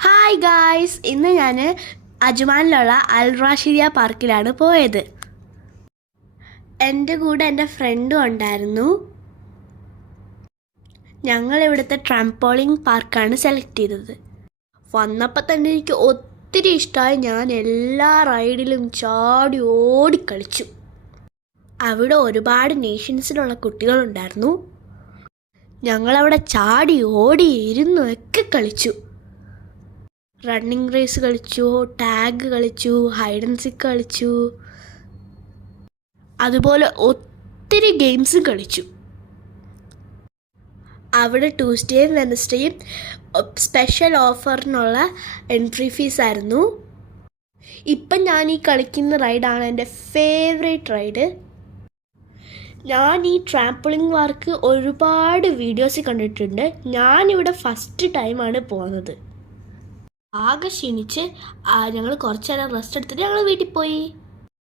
Hi guys, ഇന്ന് ഞാൻ അജ്മാനിലുള്ള അൽ Rashidiya പാർക്കിലാണ് പോയത്. എൻ്റെ കൂടെ എൻ്റെ ഫ്രണ്ടും ഉണ്ടായിരുന്നു. ഞങ്ങൾ ഇവിടുത്തെ ട്രാംപോളിൻ പാർക്കാണ് സെലക്ട് ചെയ്തത്. വന്നപ്പോൾ തന്നെ എനിക്ക് ഒത്തിരി ഇഷ്ടമായി. ഞാൻ എല്ലാ റൈഡിലും ചാടി ഓടി കളിച്ചു. അവിടെ ഒരുപാട് നേഷൻസിലുള്ള കുട്ടികളുണ്ടായിരുന്നു. ഞങ്ങളവിടെ ചാടി ഓടി ഇരുന്നു ഒക്കെ കളിച്ചു. റണ്ണിങ് റേസ് കളിച്ചു, ടാഗ് കളിച്ചു, ഹൈഡ് ആൻഡ് സീക്ക് കളിച്ചു, അതുപോലെ ഒത്തിരി ഗെയിംസും കളിച്ചു. അവിടെ ട്യൂസ്ഡേയും വെനസ്ഡേയും സ്പെഷ്യൽ ഓഫറിനുള്ള എൻട്രി ഫീസായിരുന്നു. ഇപ്പം ഞാൻ ഈ കളിക്കുന്ന റൈഡാണ് എൻ്റെ ഫേവറേറ്റ് റൈഡ്. ഞാൻ ഈ ട്രാംപോളിൻ പാർക്ക് ഒരുപാട് വീഡിയോസ് കണ്ടിട്ടുണ്ട്. ഞാനിവിടെ ഫസ്റ്റ് ടൈമാണ് പോകുന്നത്. ആകെ ക്ഷീണിച്ച് ഞങ്ങൾ കുറച്ച് നേരം റെസ്റ്റ് എടുത്തിട്ട് ഞങ്ങൾ വീട്ടിൽ പോയി.